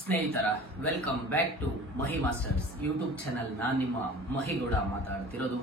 ಸ್ನೇಹಿತರ welcome back to Mahi masters YouTube channel. ನಾನು ನಿಮ್ಮ ಮಹಿಗೌಡ ಮಾತಾಡ್ತಿರೋದು.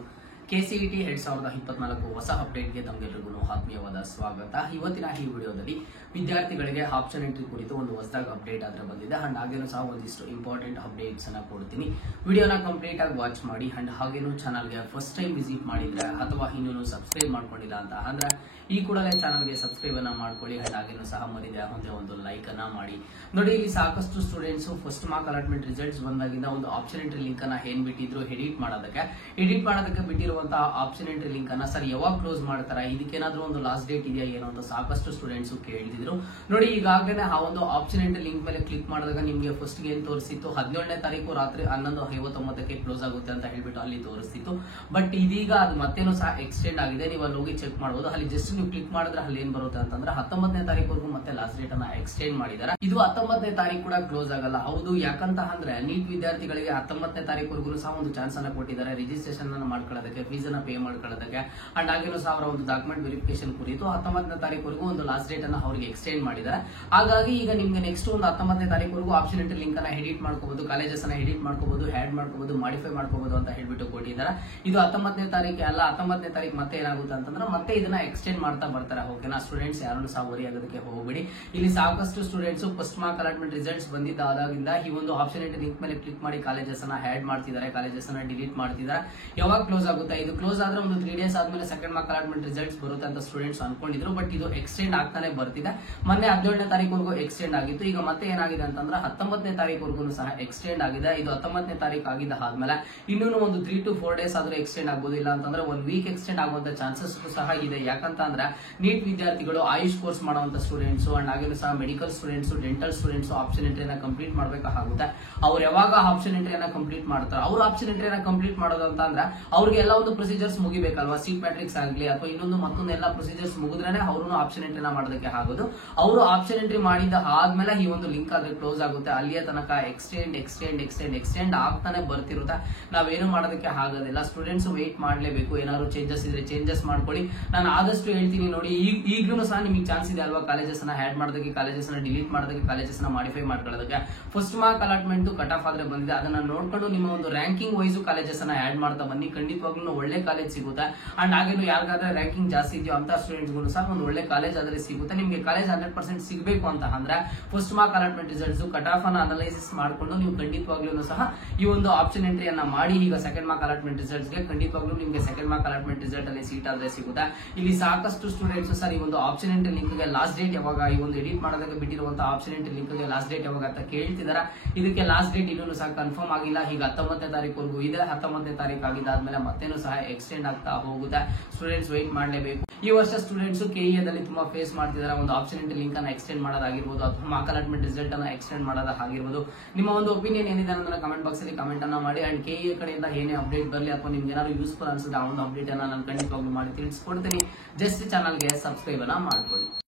ಕೆಸಿಇಟಿ 2024 ಹೊಸ ಅಪ್ಡೇಟ್ಗೆ ತಮಗೆಲ್ಲರಿಗೂ ಆತ್ಮೀಯವಾದ ಸ್ವಾಗತ. ಇವತ್ತಿನ ಈ ವಿಡಿಯೋದಲ್ಲಿ ವಿದ್ಯಾರ್ಥಿಗಳಿಗೆ ಆಪ್ಷನ್ ಎಂಟ್ರಿ ಕುರಿತು ಒಂದು ಹೊಸದಾಗಿ ಅಪ್ಡೇಟ್ ಆದ್ರೆ ಬಂದಿದೆ ಅಂಡ್ ಹಾಗೇನೂ ಸಹ ಒಂದಿಷ್ಟು ಇಂಪಾರ್ಟೆಂಟ್ ಅಪ್ಡೇಟ್ಸ್ ಅನ್ನ ಕೊಡ್ತೀನಿ. ವಿಡಿಯೋನ ಕಂಪ್ಲೀಟ್ ಆಗಿ ವಾಚ್ ಮಾಡಿ ಅಂಡ್ ಹಾಗೇನು ಚಾನಲ್ಗೆ ಫಸ್ಟ್ ಟೈಮ್ ವಿಸಿಟ್ ಮಾಡಿದ್ರೆ ಅಥವಾ ಇನ್ನೂ ಸಬ್ಸ್ಕ್ರೈಬ್ ಮಾಡ್ಕೊಂಡಿಲ್ಲ ಅಂತ ಅಂದ್ರೆ ಈ ಕೂಡಲೇ ಚಾನಲ್ಗೆ ಸಬ್ಸ್ಕ್ರೈಬ್ ಅನ್ನ ಮಾಡ್ಕೊಳ್ಳಿ ಅಂಡ್ ಹಾಗೇನು ಸಹ ಮರಿದೆ ಒಂದೇ ಒಂದು ಲೈಕ್ ಅನ್ನ ಮಾಡಿ. ನೋಡಿ, ಇಲ್ಲಿ ಸಾಕಷ್ಟು students first mark allotment results ಬಂದಾಗಿಂದ ಒಂದು ಆಪ್ಷನ್ ಎಂಟ್ರಿ ಲಿಂಕ್ ಅನ್ನ ಏನ್ ಬಿಟ್ಟಿದ್ರು ಎಡಿಟ್ ಮಾಡೋದಕ್ಕೆ ಬಿಟ್ಟಿರುವಂತಹ ಆಪ್ಷನ್ ಎಂಟ್ರಿ ಲಿಂಕ್ ಅನ್ನ ಸರ್ ಯಾವಾಗ ಕ್ಲೋಸ್ ಮಾಡ್ತಾರ, ಇದಕ್ಕೇನಾದ್ರೂ ಒಂದು ಲಾಸ್ಟ್ ಡೇಟ್ ಇದೆಯಾ ಏನೋ ಅಂತ ಸಾಕಷ್ಟು ಸ್ಟೂಡೆಂಟ್ಸ್ ಕೇಳಿದ್ರು. ನೋಡಿ, ಈಗಾಗಲೇ ಆ ಒಂದು ಆಪ್ಷನ್ ಎಂಟ್ರಿ ಲಿಂಕ್ ಮೇಲೆ ಕ್ಲಿಕ್ ಮಾಡಿದಾಗ ನಿಮ್ಗೆ ಫಸ್ಟ್ ಏನ್ ತೋರಿಸಿತ್ತು 17ನೇ ತಾರೀಕು ರಾತ್ರಿ 11:59ಕ್ಕೆ ಕ್ಲೋಸ್ ಆಗುತ್ತೆ ಅಂತ ಹೇಳ್ಬಿಟ್ಟು ಅಲ್ಲಿ ತೋರಿಸ್ತಿತ್ತು. ಬಟ್ ಇದೀಗ ಅದು ಮತ್ತೇನು ಸಹ ಎಕ್ಸ್ಟೆಂಡ್ ಆಗಿದೆ. ನೀವು ಅಲ್ಲಿ ಹೋಗಿ ಚೆಕ್ ಮಾಡಬಹುದು. ಅಲ್ಲಿ ಜಸ್ಟ್ ನೀವು ಕ್ಲಿಕ್ ಮಾಡಿದ್ರೆ ಅಲ್ಲಿ ಏನ್ ಬರುತ್ತೆ ಅಂತಂದ್ರೆ 19ನೇ ತಾರೀಕುವರೆಗೂ ಮತ್ತೆ ಲಾಸ್ಟ್ ಡೇಟ್ ಅನ್ನ ಎಕ್ಸ್ಟೆಂಡ್ ಮಾಡಿದ್ದಾರೆ. ಇದು 19ನೇ ತಾರೀಕು ಕೂಡ ಕ್ಲೋಸ್ ಆಗಲ್ಲ. ಹೌದು, ಯಾಕಂತ ಅಂದ್ರೆ ನೀಟ್ ವಿದ್ಯಾರ್ಥಿಗಳಿಗೆ 19ನೇ ತಾರೀಕುವರೆಗೂ ಸಹ ಒಂದು ಚಾನ್ಸ್ ಅನ್ನ ಕೊಟ್ಟಿದ್ದಾರೆ ರಿಜಿಸ್ಟ್ರೇಷನ್ ಅನ್ನ ಮಾಡ್ಕೊಳ್ಳೋದಕ್ಕೆ, ಫೀಸ್ ಅನ್ನ ಪೇ ಮಾಡ್ಕೊಳ್ಳೋದಕ್ಕೆ ಅಂಡ್ ಹಾಗೇನು ಸಹ ಅವರ ಒಂದು ಡಾಕ್ಯುಮೆಂಟ್ ವೆರಿಫಿಕೇಶನ್ ಕುರಿತು 19ನೇ ತಾರೀಕುವರೆಗೂ ಒಂದು ಲಾಸ್ಟ್ ಡೇಟ್ ಅನ್ನ ಅವರಿಗೆ ಎಕ್ಸ್ಟೆಂಡ್ ಮಾಡಿದ್ದಾರೆ. ಹಾಗಾಗಿ ಈಗ ನಿಮ್ಗೆ ನೆಕ್ಸ್ಟ್ ಒಂದು 19ನೇ ತಾರೀಕುವರೆಗೂ ಆಪ್ಷನ್ ಎಂಟ್ರಿ ಲಿಂಕ್ ಅನ್ನ ಎಡಿಟ್ ಮಾಡ್ಕೋಬಹುದು, ಕಾಲೇಜಸ್ ಅನ್ನ ಎಡಿಟ್ ಮಾಡ್ಕೋಬಹುದು, ಆಡ್ ಮಾಡ್ಕೋಬಹುದು, ಮಾಡಿಫೈ ಮಾಡ್ಕೋಬಹುದು ಅಂತ ಹೇಳ್ಬಿಟ್ಟು ಕೊಟ್ಟಿದ್ದಾರೆ. ಇದು 19ನೇ ತಾರೀಕು ಅಲ್ಲ, 19ನೇ ತಾರೀಕು ಮತ್ತೆ ಏನಾಗುತ್ತೆ ಅಂತಂದ್ರೆ ಮತ್ತೆ ಇದನ್ನ ಎಕ್ಸ್ಟೆಂಡ್ ಮಾಡ್ತಾ ಬರ್ತಾರೆ. ಓಕೆನಾ ಸ್ಟೂಡೆಂಟ್ಸ್, ಯಾರನ್ನು ಸಹ ವರಿ ಆಗೋದಕ್ಕೆ ಹೋಗಬೇಡಿ. ಇಲ್ಲಿ ಸಾಕಷ್ಟು students first mark allotment results ಬಂದಿದ್ದಾಗಿಂದ ಈ ಒಂದು ಆಪ್ಷನ್ ಎಂಟ್ರಿ ಲಿಂಕ್ ಮೇಲೆ ಕ್ಲಿಕ್ ಮಾಡಿ ಕಾಲೇಜಸ್ ಅನ್ನ ಆಡ್ ಮಾಡ್ತಿದ್ದಾರೆ, ಕಾಲೇಜಸ್ ಅನ್ನ ಡಿಲೀಟ್ ಮಾಡ್ತಿದ್ದಾರೆ. ಯಾವಾಗ ಕ್ಲೋಸ್ ಆಗುತ್ತೆ? ಇದು ಕ್ಲೋಸ್ ಆದ್ರೆ ಒಂದು 3 ಡೇಸ್ ಆದ್ಮೇಲೆ ಸೆಕೆಂಡ್ ಮಾರ್ಕ್ ಅಲಾಟ್ಮೆಂಟ್ ರಿಸಲ್ಟ್ಸ್ ಬರುತ್ತೆ ಅಂತ ಸ್ಟೂಡೆಂಟ್ಸ್ ಅನ್ಕೊಂಡಿದ್ರು. ಬಟ್ ಇದು ಎಕ್ಸ್ಟೆಂಡ್ ಆಗ್ತಾನೆ ಬರ್ತಿದೆ. ಮೊನ್ನೆ 17ನೇ ತಾರೀಕುವರೆಗೂ ಎಕ್ಸ್ಟೆಂಡ್ ಆಗಿತ್ತು. ಈಗ ಮತ್ತೆ ಏನಾಗಿದೆ ಅಂತಂದ್ರೆ 19ನೇ ತಾರೀಕುವರೆಗೂ ಸಹ ಎಕ್ಸ್ಟೆಂಡ್ ಆಗಿದೆ. ಇದು 19ನೇ ತಾರೀಕು ಆಗಿದ್ದ ಆದ್ಮೇಲೆ ಇನ್ನೂ ಒಂದು 3 to 4 ಡೇಸ್ ಆದ್ರೂ ಎಕ್ಸ್ಟೆಂಡ್ ಆಗ್ಬೋದು, ಇಲ್ಲ ಅಂತಂದ್ರೆ 1 ವೀಕ್ ಎಕ್ಸ್ಟೆಂಡ್ ಆಗುವಂತ ಚಾನ್ಸಸ್ ಸಹ ಇದೆ. ಯಾಕಂತ ಅಂದ್ರೆ ನೀಟ್ ವಿದ್ಯಾರ್ಥಿಗಳು ಆಯುಷ್ ಕೋರ್ಸ್ ಮಾಡುವಂತ ಸ್ಟೂಡೆಂಟ್ಸ್ ಅಂಡ್ ಹಾಗೆ ಸಹ medical students, dental students option ಎಂಟ್ರಿನ ಕಂಪ್ಲೀಟ್ ಮಾಡಬೇಕಾಗುತ್ತೆ. ಅವ್ರು ಯಾವಾಗ ಆಪ್ಷನ್ ಎಂಟ್ರಿಯನ್ನ ಕಂಪ್ಲೀಟ್ ಮಾಡ್ತಾರೆ, ಅವ್ರು ಆಪ್ಷನ್ ಎಂಟ್ರಿಯನ್ನ ಕಂಪ್ಲೀಟ್ ಮಾಡೋದು ಅಂತ ಅಂದ್ರೆ ಅವ್ರಿಗೆ ಎಲ್ಲ ಒಂದು ಪ್ರೊಸೀಜರ್ಸ್ ಮುಗಿಬೇಕಲ್ವಾ, ಸೀಟ್ ಮ್ಯಾಟ್ರಿಕ್ಸ್ ಆಗಲಿ ಅಥವಾ ಮತ್ತೊಂದು ಎಲ್ಲ ಪ್ರೊಸೀಜರ್ಸ್ ಮುಗಿದ್ರೇನೆ ಅವರು ಆಪ್ಷನ್ ಎಂಟ್ರಿನ ಮಾಡೋದಕ್ಕೆ ಆಗೋದು. ಅವರು ಆಪ್ಷನ್ ಎಂಟ್ರಿ ಮಾಡಿದ ಆದ್ಮೇಲೆ ಈ ಒಂದು ಲಿಂಕ್ ಆದ್ರೆ ಕ್ಲೋಸ್ ಆಗುತ್ತೆ. ಅಲ್ಲಿಯ ತನಕ ಎಕ್ಸ್ಟೆಂಡ್ ಆಗ್ತಾನೆ ಬರ್ತಿರುತ್ತೆ. ನಾವೇನು ಮಾಡೋದಕ್ಕೆ ಆಗೋದಿಲ್ಲ. ಸ್ಟೂಡೆಂಟ್ಸ್ ವೇಟ್ ಮಾಡಲೇಬೇಕು. ಏನಾದ್ರು ಚೇಂಜಸ್ ಇದ್ರೆ ಚೇಂಜಸ್ ಮಾಡ್ಕೊಳ್ಳಿ. ನಾನು ಆದಷ್ಟು ಹೇಳ್ತೀನಿ. ನೋಡಿ, ಈಗಲೂ ಸಹ ನಿಮಗೆ ಚಾನ್ಸ್ ಇದೆ ಅಲ್ವಾ, ಕಾಲೇಜಸ್ ಅನ್ನ ಆಡ್ ಮಾಡೋದಕ್ಕೆ, ಕಾಲೇಜಸ್ ಅನ್ನ ಡಿಲೀಟ್ ಮಾಡೋದಕ್ಕೆ, ಕಾಲೇಜಸ್ ನ ಮಾಡಿಫೈ ಮಾಡ್ಕೊಳ್ಳೋದಕ್ಕೆ. First mark allotment cut off ಆದ್ರೆ ಬಂದಿದೆ, ಅದನ್ನ ನೋಡ್ಕೊಂಡು ನಿಮ್ಮ ಒಂದು ರ್ಯಾಂಕಿಂಗ್ ವೈಸ್ ಕಾಲೇಜಸ್ ಅನ್ನ ಆಡ್ ಮಾಡ್ತಾ ಬನ್ನಿ. ಖಂಡಿತವಾಗ್ಲೂ ಒಳ್ಳೆ ಕಾಲೇಜ್ ಸಿಗುತ್ತೆ. ಅಂಡ್ ಹಾಗೇನು ಯಾರಿಗಾದ್ರೆ ರ್ಯಾಂಕಿಂಗ್ ಜಾಸ್ತಿ ಇದೆಯೋ ಅಂತ ಸ್ಟೂಡೆಂಟ್ಸ್ ಗಳು ಸಹ ಒಂದು ಒಳ್ಳೆ ಕಾಲೇಜ್ ಆದ್ರೆ ಸಿಗುತ್ತೆ. ನಿಮಗೆ ಕಾಲೇಜ್ 100% ಸಿಗಬೇಕು ಅಂತ ಅಂದ್ರೆ first mark allotment results cut off ಅನ್ನ ಅನಲೈಸಿಸ್ ಮಾಡ್ಕೊಂಡು ನೀವು ಖಂಡಿತವಾಗ್ಲೂ ಸಹ ಈ ಒಂದು ಆಪ್ಷನ್ ಎಂಟ್ರಿಯನ್ನ ಮಾಡಿ. ಈಗ ಸೆಕೆಂಡ್ ಮಾರ್ಕ್ ಅಲಾಟ್ಮೆಂಟ್ ರಿಸಲ್ಟ್ಸ್ ಗೆ ಖಂಡಿತವಾಗ್ಲೂ ನಿಮಗೆ ಸೆಕೆಂಡ್ ಮಾರ್ಕ್ ಅಲಾಟ್ಮೆಂಟ್ ರಿಸಲ್ಟ್ ಅಲ್ಲಿ ಸೀಟ್ ಆದ್ರೆ ಸಿಗುತ್ತೆ. ಇಲ್ಲಿ ಸಾಕಷ್ಟು ಸ್ಟೂಡೆಂಟ್ಸ್ ಸರ್ ಈ ಒಂದು ಆಪ್ಷನ್ ಎಂಟ್ರಿ ಲಿಂಕ್ ಗೆ ಲಾಸ್ಟ್ ಡೇಟ್ ಯಾವಾಗ, ಈ ಒಂದು ಎಡಿಟ್ ಮಾಡೋದಕ್ಕೆ ಬಿಟ್ಟಿರುವಂತಹ ಆಪ್ಷನ್ ಎಂಟ್ರಿ ಲಿಂಕ್ ಗೆ ಲಾಸ್ಟ್ ಡೇಟ್ ಯಾವಾಗ ಅಂತ ಕೇಳ್ತಿದಾರೆ. ಇದಕ್ಕೆ ಲಾಸ್ಟ್ ಡೇಟ್ ಇನ್ನೂ ಸಹ ಕನ್ಫರ್ಮ್ ಆಗಿಲ್ಲ. ಈಗ 19ನೇ ತಾರೀಕುವರೆಗೂ ಇದೆ. 19ನೇ ತಾರೀಕು ಆಗಿದ್ದಾದ್ಮೇಲೆ ಮತ್ತೇನು ಸಹ ಎಕ್ಸ್ಟೆಂಡ್ ಆಗ್ತಾ ಹೋಗುತ್ತೆ. ಸ್ಟೂಡೆಂಟ್ಸ್ ವೇಟ್ ಮಾಡಲೇಬೇಕು. ಈ ವರ್ಷ ಸ್ಟೂಡೆಂಟ್ಸ್ ಕೆಇಎದಲ್ಲಿ ತುಂಬಾ ಫೇಸ್ ಮಾಡ್ತಿದ್ದಾರೆ. ಒಂದು ಆಪ್ಷನ್ ಎಂಟ್ರಿ ಲಿಂಕ್ ಅನ್ನ ಎಕ್ಸ್ಟೆಂಡ್ ಮಾಡೋದಾಗಿರ್ಬೋದು ಅಥವಾ ಮಾರ್ಕ್ ಅಲಾಟ್ಮೆಂಟ್ ರಿಸಲ್ಟ್ ಅನ್ನ ಎಕ್ಸ್ಟೆಂಡ್ ಮಾಡೋದಾಗಿರ್ಬೋದು. ನಿಮ್ಮ ಒಂದು ಒಪಿನಿಯನ್ ಏನಿದೆ ಅನ್ನೋದನ್ನ ಕಮೆಂಟ್ ಬಾಕ್ಸ್ ಅಲ್ಲಿ ಕಮೆಂಟ್ ಅನ್ನ ಮಾಡಿ. ಅಂಡ್ ಕೆಇಎ ಕಡೆಯಿಂದ ಏನೇ ಅಪ್ಡೇಟ್ ಬರಲಿ ಅಥವಾ ನಿಮ್ಗೆ ಏನಾದ್ರು ಯೂಸ್ಫುಲ್ ಅನ್ಸುತ್ತೆ ಆ ಒಂದು ಅಪ್ಡೇಟ್ ಅನ್ನ ನಾನು ಖಂಡಿತವಾಗ್ಲೂ ಮಾಡಿ ತಿಳಿಸ್ಕೊಡ್ತೀನಿ. ಜಸ್ಟ್ ಚಾನಲ್ಗೆ ಸಬ್ಸ್ಕ್ರೈಬ್ ಅನ್ನ ಮಾಡ್ಕೊಳ್ಳಿ.